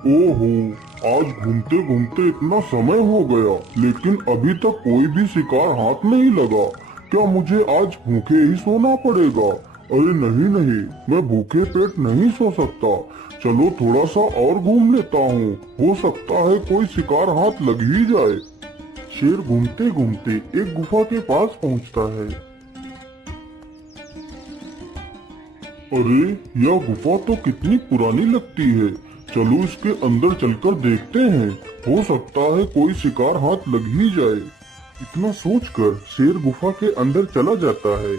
ओहो, आज घूमते घूमते इतना समय हो गया लेकिन अभी तक कोई भी शिकार हाथ नहीं लगा। क्या मुझे आज भूखे ही सोना पड़ेगा? अरे नहीं नहीं, मैं भूखे पेट नहीं सो सकता। चलो थोड़ा सा और घूम लेता हूँ, हो सकता है कोई शिकार हाथ लग ही जाए। शेर घूमते घूमते एक गुफा के पास पहुँचता है। अरे, यह गुफा तो कितनी पुरानी लगती है। चलो इसके अंदर चलकर देखते हैं, हो सकता है कोई शिकार हाथ लग ही जाए। इतना सोचकर शेर गुफा के अंदर चला जाता है।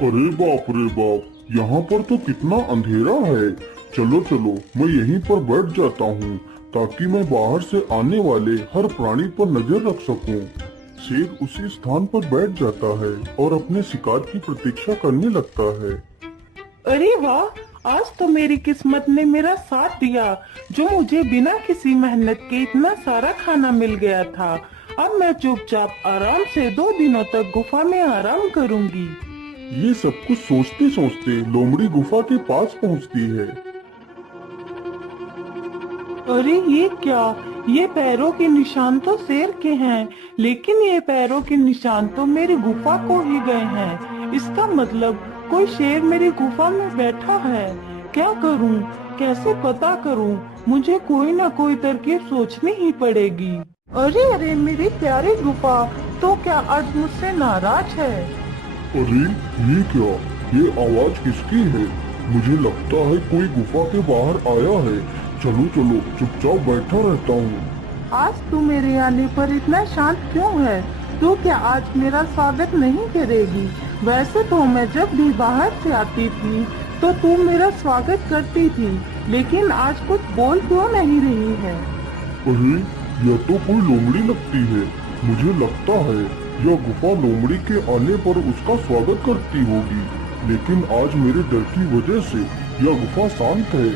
अरे बाप रे बाप, यहाँ पर तो कितना अंधेरा है। चलो चलो, मैं यहीं पर बैठ जाता हूँ ताकि मैं बाहर से आने वाले हर प्राणी पर नजर रख सकूं। शेर उसी स्थान पर बैठ जाता है और अपने शिकार की प्रतीक्षा करने लगता है। अरे वाह, आज तो मेरी किस्मत ने मेरा साथ दिया, जो मुझे बिना किसी मेहनत के इतना सारा खाना मिल गया था। अब मैं चुपचाप आराम से 2 दिनों तक गुफा में आराम करूंगी। ये सब कुछ सोचते सोचते लोमड़ी गुफा के पास पहुंचती है। अरे ये क्या, ये पैरों के निशान तो शेर के हैं, लेकिन ये पैरों के निशान तो मेरी गुफा को ही गए हैं। इसका मतलब कोई शेर मेरी गुफा में बैठा है। क्या करूं, कैसे पता करूं? मुझे कोई ना कोई तरकीब सोचनी ही पड़ेगी। अरे अरे मेरी प्यारी गुफा, तो क्या आज मुझसे नाराज है? अरे ये क्या, ये आवाज किसकी है? मुझे लगता है कोई गुफा के बाहर आया है। चलो चलो, चुपचाप बैठा रहता हूँ। आज तू मेरे आने पर इतना शांत क्यों है? तू क्या आज मेरा स्वागत नहीं करेगी? वैसे तो मैं जब भी बाहर से आती थी तो तू मेरा स्वागत करती थी, लेकिन आज कुछ बोल क्यों नहीं रही है? अरे, यह तो कोई लोमड़ी लगती है। मुझे लगता है यह गुफा लोमड़ी के आने पर उसका स्वागत करती होगी, लेकिन आज मेरे डर की वजह से यह गुफा शांत है।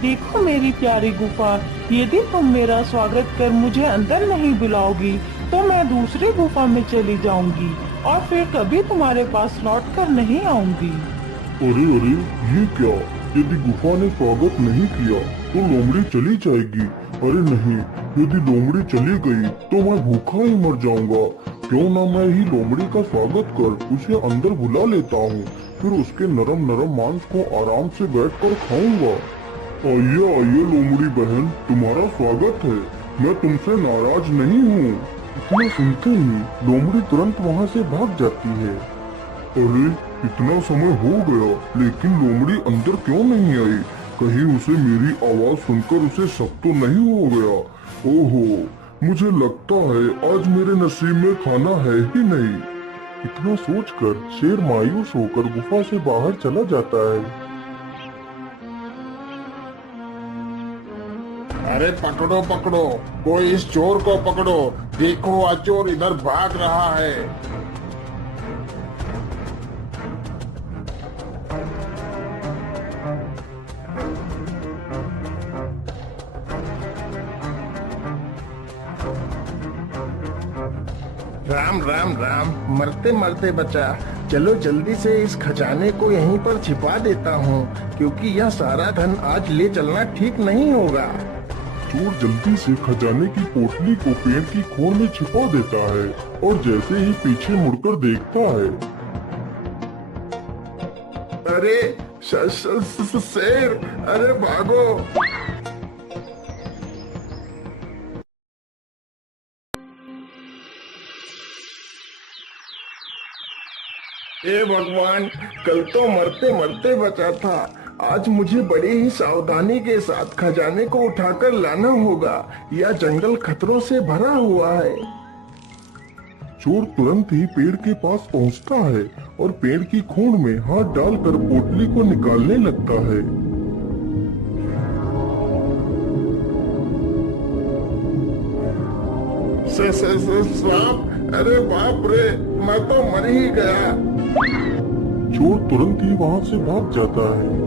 देखो मेरी प्यारी गुफा, यदि तुम मेरा स्वागत कर मुझे अंदर नहीं बुलाओगी तो मैं दूसरी गुफा में चली जाऊंगी और फिर कभी तुम्हारे पास लौट कर नहीं आऊंगी। अरे अरे, ये क्या, यदि गुफा ने स्वागत नहीं किया तो लोमड़ी चली जाएगी। अरे नहीं, यदि लोमड़ी चली गई तो मैं भूखा ही मर जाऊंगा। क्यों ना मैं ही लोमड़ी का स्वागत कर उसे अंदर बुला लेता हूँ, फिर उसके नरम नरम मांस को आराम से बैठकर खाऊंगा। आइए आइए लोमड़ी बहन, तुम्हारा स्वागत है। मैं तुमसे नाराज नहीं हूँ। इतना सुनते ही लोमड़ी तुरंत वहाँ से भाग जाती है। अरे, इतना समय हो गया लेकिन लोमड़ी अंदर क्यों नहीं आई? कहीं उसे मेरी आवाज सुनकर उसे शक तो नहीं हो गया? ओहो, मुझे लगता है आज मेरे नसीब में खाना है ही नहीं। इतना सोचकर शेर मायूस होकर गुफा से बाहर चला जाता है। अरे पकड़ो पकड़ो, कोई इस चोर को पकड़ो। देखो आज चोर इधर भाग रहा है। राम राम राम, मरते मरते बचा। चलो जल्दी से इस खजाने को यहीं पर छिपा देता हूँ, क्योंकि यह सारा धन आज ले चलना ठीक नहीं होगा। चोर जल्दी से खजाने की पोटली को पेड़ की खोल में छिपा देता है और जैसे ही पीछे मुड़कर देखता है। अरे शेर, अरे भागो। हे भगवान, कल तो मरते मरते बचा था। आज मुझे बड़ी ही सावधानी के साथ खजाने को उठाकर लाना होगा। यह जंगल खतरों से भरा हुआ है। चोर तुरंत ही पेड़ के पास पहुंचता है और पेड़ की खूंड में हाथ डालकर पोटली को निकालने लगता है। सांप, अरे बाप रे, मैं तो मर ही गया। चोर तुरंत ही वहां से भाग जाता है।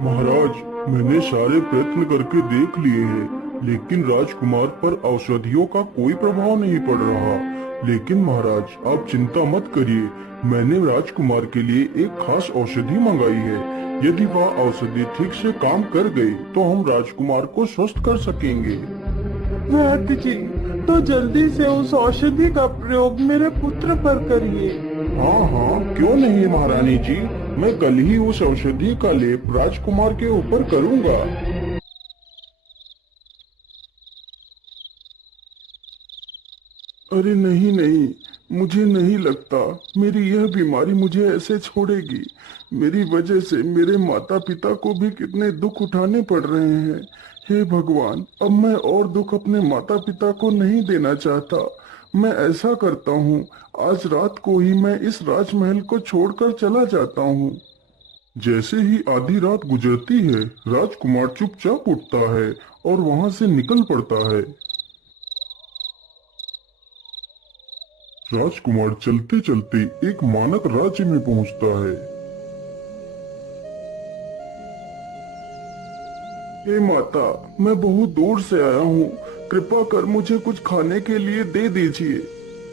महाराज, मैंने सारे प्रयत्न करके देख लिए हैं, लेकिन राजकुमार पर औषधियों का कोई प्रभाव नहीं पड़ रहा। लेकिन महाराज, आप चिंता मत करिए, मैंने राजकुमार के लिए एक खास औषधि मंगाई है। यदि वह औषधि ठीक से काम कर गई तो हम राजकुमार को स्वस्थ कर सकेंगे। वैद्य जी, तो जल्दी से उस औषधि का प्रयोग मेरे पुत्र पर करिए। हाँ हाँ, क्यों नहीं महारानी जी, मैं कल ही उस औषधि का लेप राजकुमार के ऊपर करूंगा। अरे नहीं नहीं, मुझे नहीं लगता मेरी यह बीमारी मुझे ऐसे छोड़ेगी। मेरी वजह से मेरे माता पिता को भी कितने दुख उठाने पड़ रहे हैं। हे भगवान, अब मैं और दुख अपने माता पिता को नहीं देना चाहता। मैं ऐसा करता हूँ, आज रात को ही मैं इस राजमहल को छोड़कर चला जाता हूँ। जैसे ही आधी रात गुजरती है, राजकुमार चुपचाप उठता है और वहां से निकल पड़ता है। राजकुमार चलते चलते एक मानक राज्य में पहुंचता है। हे माता, मैं बहुत दूर से आया हूँ, कृपा कर मुझे कुछ खाने के लिए दे दीजिए।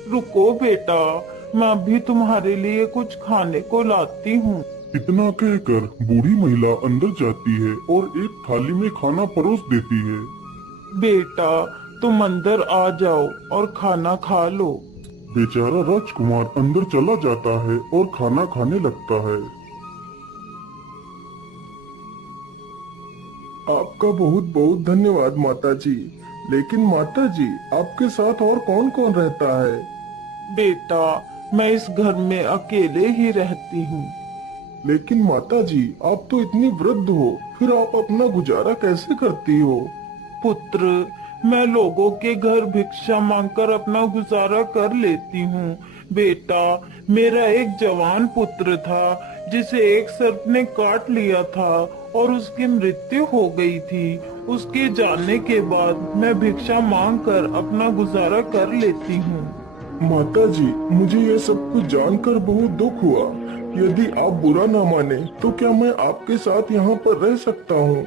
रुको बेटा, मैं अभी तुम्हारे लिए कुछ खाने को लाती हूँ। इतना कहकर बूढ़ी महिला अंदर जाती है और एक थाली में खाना परोस देती है। बेटा, तुम अंदर आ जाओ और खाना खा लो। बेचारा राजकुमार अंदर चला जाता है और खाना खाने लगता है। आपका बहुत बहुत धन्यवाद माता जी। लेकिन माता जी, आपके साथ और कौन कौन रहता है? बेटा, मैं इस घर में अकेले ही रहती हूँ। लेकिन माता जी, आप तो इतनी वृद्ध हो, फिर आप अपना गुजारा कैसे करती हो? पुत्र, मैं लोगों के घर भिक्षा मांगकर अपना गुजारा कर लेती हूँ। बेटा, मेरा एक जवान पुत्र था जिसे एक सर्प ने काट लिया था और उसकी मृत्यु हो गई थी। उसके जाने के बाद मैं भिक्षा मांगकर अपना गुजारा कर लेती हूँ। माता जी, मुझे यह सब कुछ जानकर बहुत दुख हुआ। यदि आप बुरा न माने तो क्या मैं आपके साथ यहाँ पर रह सकता हूँ?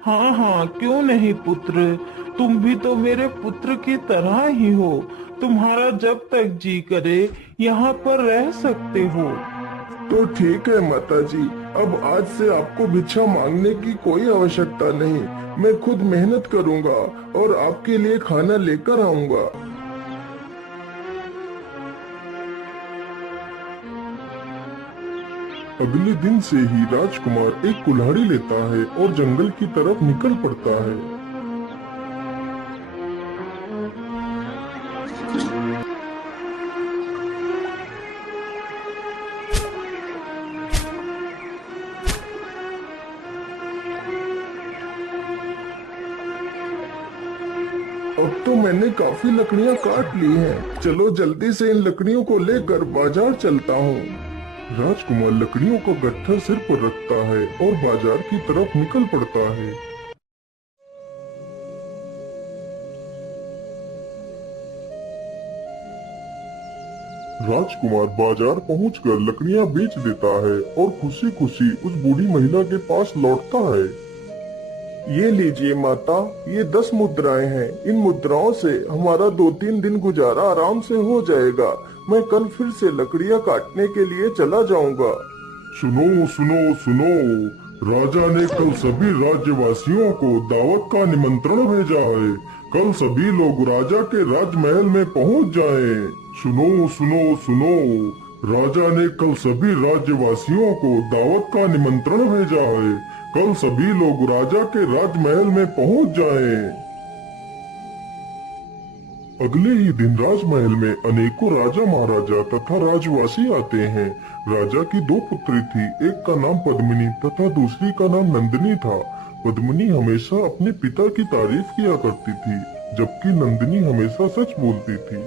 हाँ हाँ, क्यों नहीं पुत्र, तुम भी तो मेरे पुत्र की तरह ही हो। तुम्हारा जब तक जी करे यहाँ पर रह सकते हो। तो ठीक है माता जी, अब आज से आपको भिक्षा मांगने की कोई आवश्यकता नहीं। मैं खुद मेहनत करूँगा और आपके लिए खाना लेकर आऊँगा। अगले दिन से ही राजकुमार एक कुल्हाड़ी लेता है और जंगल की तरफ निकल पड़ता है। अब तो मैंने काफी लकड़ियां काट ली हैं। चलो जल्दी से इन लकड़ियों को लेकर बाजार चलता हूँ। राजकुमार लकड़ियों का गट्ठर सिर पर रखता है और बाजार की तरफ निकल पड़ता है। राजकुमार बाजार पहुंचकर लकड़ियां बेच देता है और खुशी खुशी उस बूढ़ी महिला के पास लौटता है। ये लीजिए माता, ये 10 मुद्राएं हैं। इन मुद्राओं से हमारा 2-3 दिन गुजारा आराम से हो जाएगा। मैं कल फिर से लकड़ियां काटने के लिए चला जाऊंगा। सुनो सुनो सुनो, राजा ने कल सभी राज्यवासियों को दावत का निमंत्रण भेजा है। कल सभी लोग राजा के राजमहल में पहुंच जाएं। सुनो सुनो सुनो, राजा ने कल सभी राज्यवासियों को दावत का निमंत्रण भेजा है। कल सभी लोग राजा के राजमहल में पहुंच जाएं। अगले ही दिन राजमहल में अनेकों राजा महाराजा तथा राजवासी आते हैं। राजा की 2 पुत्री थी, एक का नाम पद्मिनी तथा दूसरी का नाम नंदिनी था। पद्मिनी हमेशा अपने पिता की तारीफ किया करती थी, जबकि नंदिनी हमेशा सच बोलती थी।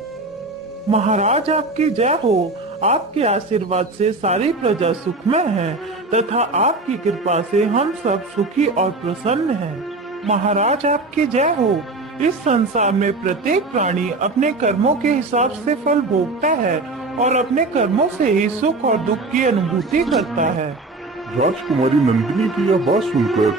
महाराज, आपकी जय हो। आपके आशीर्वाद से सारी प्रजा सुखमय है तथा आपकी कृपा से हम सब सुखी और प्रसन्न हैं। महाराज, आपकी जय हो। इस संसार में प्रत्येक प्राणी अपने कर्मों के हिसाब से फल भोगता है और अपने कर्मों से ही सुख और दुख की अनुभूति करता है। राजकुमारी नंदिनी की यह बात सुनकर